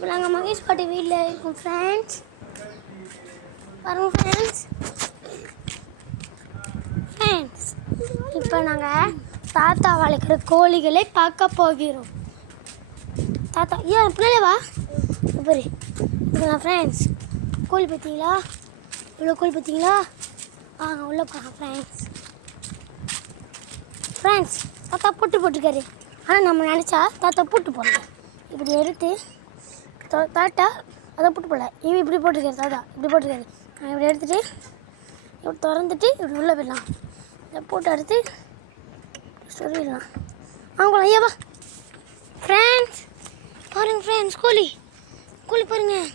இப்போ நாங்கள் மகேஷ் பாட்டி வீட்டில் இருக்கோம் ஃப்ரெண்ட்ஸ். பாருங்கள் ஃப்ரெண்ட்ஸ், இப்போ நாங்கள் தாத்தா வளர்க்குற கோழிகளை பார்க்க போகிறோம். தாத்தா ஏன் பிள்ளைலே வா பாரு. இதுலாம் ஃப்ரெண்ட்ஸ், கோழி பார்த்தீங்களா? இவ்வளோ கோழி பார்த்தீங்களா? உள்ளே போகிறோம் ஃப்ரெண்ட்ஸ். தாத்தா பூட்டு போட்டிருக்காரு. ஆனால் நம்ம நினச்சா தாத்தா பூட்டு போடல. இப்படி எடுத்து தாத்தா அதை பூட்டு போடல, இவன் இப்படி போட்டிருக்காரு. தாத்தா இப்படி போட்டிருக்காரு. நான் இப்படி எடுத்துகிட்டு இப்படி திறந்துட்டு இப்படி உள்ளே போயிடலாம். இதை போட்டு எடுத்து சொல்லிடலாம். அவங்கள ஐயாவா ஃப்ரெண்ட்ஸ், பாருங்கள் ஃப்ரெண்ட்ஸ், கோழி பாருங்கள்.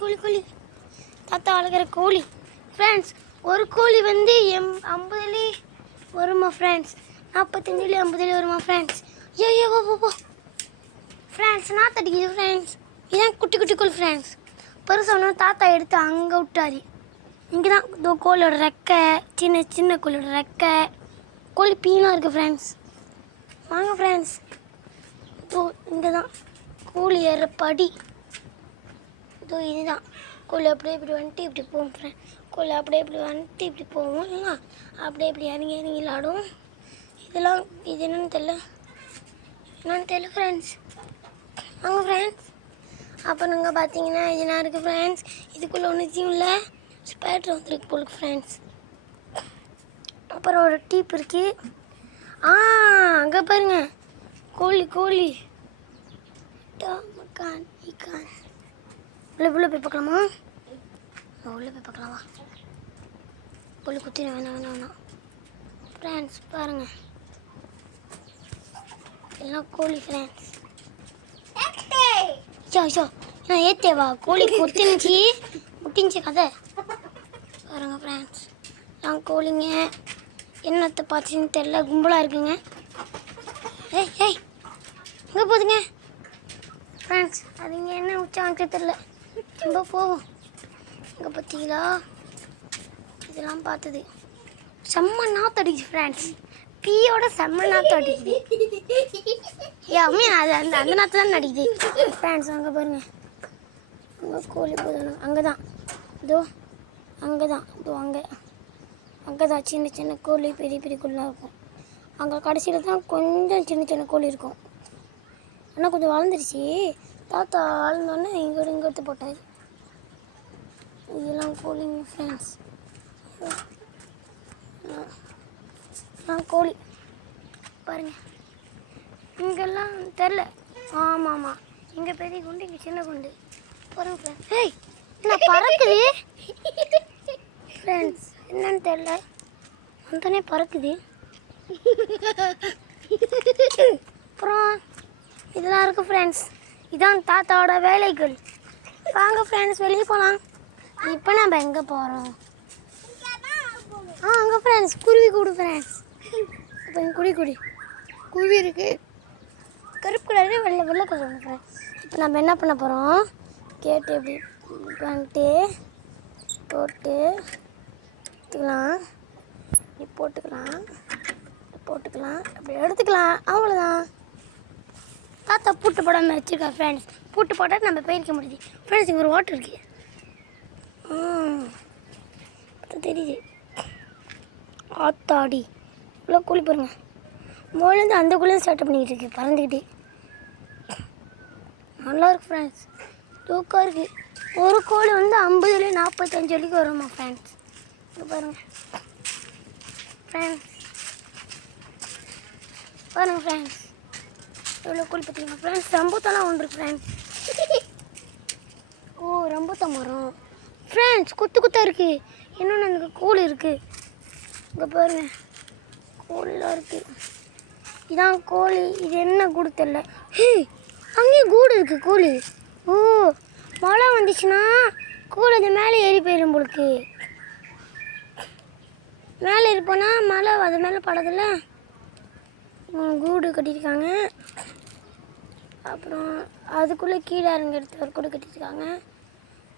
கோழி தாத்தா வளர்க்குற கோழி ஃப்ரெண்ட்ஸ். ஒரு கோழி வந்து 50 வருமா ஃப்ரெண்ட்ஸ், 45 50 வருமா ஃப்ரெண்ட்ஸ். ஐயோ போ ஃப்ரெண்ட்ஸ், நாத்தடிக்குது ஃப்ரெண்ட்ஸ். இதான் குட்டி கோழி ஃப்ரெண்ட்ஸ். பெருசாக தாத்தா எடுத்து அங்கே விட்டாரு. இங்கே தான் இதோ கோழியோட ரெக்கை, சின்ன கோழியோட ரெக்கை. கோழி பீனாக இருக்குது ஃப்ரெண்ட்ஸ். வாங்க ஃப்ரெண்ட்ஸ், இதோ இங்கே தான் கோழி ஏற படி. இதோ இதுதான் கோழி. அப்படியே இப்படி வந்துட்டு இப்படி போகும் ஃப்ரெண்ட். கோழி அப்படியே இப்படி வந்துட்டு இப்படி போகும், இல்லைங்களா? அப்படியே இப்படி இறங்கி விளாடும். இதெல்லாம் இது என்னன்னு தெரியல ஃப்ரெண்ட்ஸ். வாங்க ஃப்ரெண்ட்ஸ். அப்போ நாங்கள் பார்த்தீங்கன்னா இதெல்லாம் இருக்குது ஃப்ரெண்ட்ஸ். இதுக்குள்ளே ஒன்றுத்தையும் இல்லை, ஸ்பைடர் வந்துருக்கு போலுக்கு ஃப்ரெண்ட்ஸ். அப்புறம் ஒரு டீப் இருக்குது. அங்கே பாருங்க கோழி மக்கான் உள்ளே போய் பார்க்கலாமா? உள்ளே போய் பார்க்கலாமா? கோழி குத்தி வேணாம் ஃப்ரெண்ட்ஸ். பாருங்கள் எல்லாம் கோழி ஃப்ரெண்ட்ஸ். ஷோ நான் ஏற்றேவா? கோழி முட்டிஞ்சி கதை. பாருங்கள் ஃப்ரெண்ட்ஸ், எல்லாம் கோழிங்க. என்னத்தை பார்த்துன்னு தெரில, கும்பலாக இருக்குங்க. ஏய் எங்கே போகுதுங்க ஃப்ரெண்ட்ஸ்? அது இங்கே என்ன உச்சாங்க தெரில, ரொம்ப போகும். இங்கே பார்த்தீங்களா? இதெல்லாம் பார்த்தது செம்ம நாத்தடிக்குது ஃப்ரெண்ட்ஸ். பீயோட செம்ம நாற்றம் அடிக்குது. அம்மே அது அந்த நாற்று தான் அடிக்குது ஃப்ரெண்ட்ஸ். அங்கே பாருங்கள், அங்கே கோழி போதும். அங்கே தான் அங்கே தான் சின்ன கோழி, பெரிய கோழிலாம் இருக்கும். அங்கே கடைசியில் தான் கொஞ்சம் சின்ன கோழி இருக்கும். ஆனால் கொஞ்சம் வளர்ந்துருச்சு. தாத்தா வளர்ந்தோடனே இங்கே எடுத்து போட்டார். இதெல்லாம் கோழிங்க ஃப்ரெண்ட்ஸ். கோழி பாருங்கள். இங்கெல்லாம் தெரில. ஆமாம், இங்கே பெரிய குண்டு, இங்கே சின்ன குண்டு. பாருங்க ஃப்ரெண்ட்ஸ். என்ன பறக்குது ஃப்ரெண்ட்ஸ்? என்னன்னு தெரில, வந்தோடனே பறக்குது. அப்புறம் இதெல்லாம் இருக்குது ஃப்ரெண்ட்ஸ். இதான் தாத்தாவோட வேலைகள். வாங்க ஃப்ரெண்ட்ஸ், வெளியே போகலாம். இப்போ நம்ம எங்கே போகிறோம்? அங்கே ஃப்ரெண்ட்ஸ் குருவி கூடு ஃப்ரெண்ட்ஸ். இப்போ குருவி இருக்குது. கருப்பு கலரு வெள்ளை கலர் ஃப்ரெண்ட்ஸ். இப்போ நம்ம என்ன பண்ண போகிறோம்? கேட்டு இப்படி பண்ணிட்டு போட்டு போட்டுக்கலாம் அப்படி எடுத்துக்கலாம். அவ்வளோதான். தாத்தா பூட்டு போடாமல் வச்சுருக்கா ஃப்ரெண்ட்ஸ். பூட்டு போட்டால் நம்ம போயிருக்க முடியுது ஃப்ரெண்ட்ஸ். இங்கே ஒரு ஓட்டர் இருக்குது. தெரியுது. ஆத்தாடி இவ்வளோ கோழி பாருங்க. மோலேருந்து அந்த கோழியும் ஸ்டார்ட் பண்ணிக்கிட்டு இருக்கு, பறந்துக்கிட்டே. நல்லாயிருக்கு ஃப்ரெண்ட்ஸ், தூக்காக இருக்குது. ஒரு கோழி வந்து 50 45 வரைக்கும் வருமா ஃப்ரெண்ட்ஸ். இங்கே பாருங்கள் ஃப்ரெண்ட்ஸ். எவ்வளோ கோழி பார்த்தீங்கன்னா ஃப்ரெண்ட்ஸ். ரம்பூத்தாலாம் ஒன்று ஃப்ரெண்ட்ஸ். ரம்பூத்தான் மரம் ஃப்ரெண்ட்ஸ். குத்தாக இருக்குது. இன்னொன்று எனக்கு கோழி இருக்குது. இங்கே பாருங்கள், கோழிலாம் இருக்குது. இதான் கோழி. இது என்ன கூடு தெரில. அங்கேயும் கூடு இருக்குது கோழி. மழை வந்துச்சுன்னா கோழி அது மேலே ஏறி போயிடும் போலுக்கு. மேலே ஏறி போனால் மழை அது மேலே படதில்ல. கூடு கட்டியிருக்காங்க. அப்புறம் அதுக்குள்ளே கீழே இறங்கி எடுத்து ஒரு கூடு கட்டியிருக்காங்க.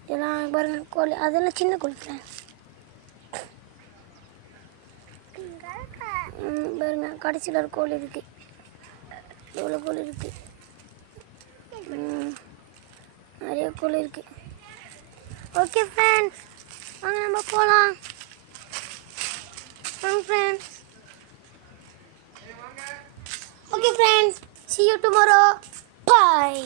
இதெல்லாம் பாருங்கள் கோழி. அதெல்லாம் சின்ன கோழி ஃப்ரெண்ட்ஸ். பாருங்க, கடைசியில் ஒரு கோழி இருக்குது. எவ்வளோ கோழி இருக்குது. வீடியோக்குள்ளே இருக்குது. ஓகே ஃப்ரெண்ட்ஸ், வாங்க நம்ம போகலாம். வாங்க friends. Okay friends, see you tomorrow. Bye.